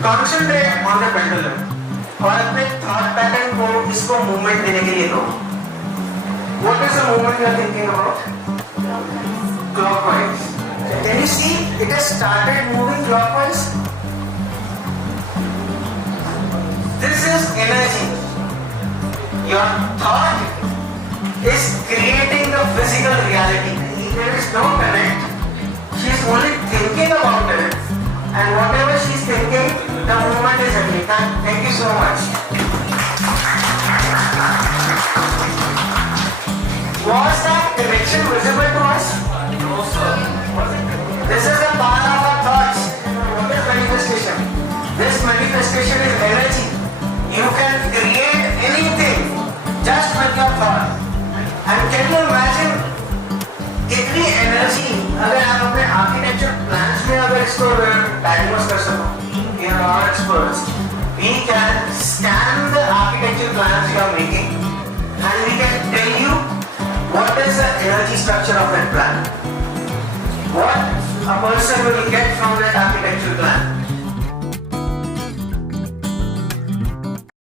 Concentrate on the pendulum और अपने thought pattern को इसको movement देने के लिए लो. What is the movement you are thinking about? Clockwise. Can you see it has started moving clockwise? This is energy. Your thought is creating the physical reality. There is no connect. She is only thinking about it, and whatever she is thinking, the movement is happening. Thank you so much. Was that connection visible to us? No, sir. This is a part of our thoughts. What is manifestation? This manifestation is energy. You can create anything just with your thought. And can you imagine इतनी energy अगर आप अपने architecture plans में अगर इसको diagnose कर सको, we are all experts. We can scan the architecture plans you are making, and we can tell you what is the energy structure of that plan. What a person will get from the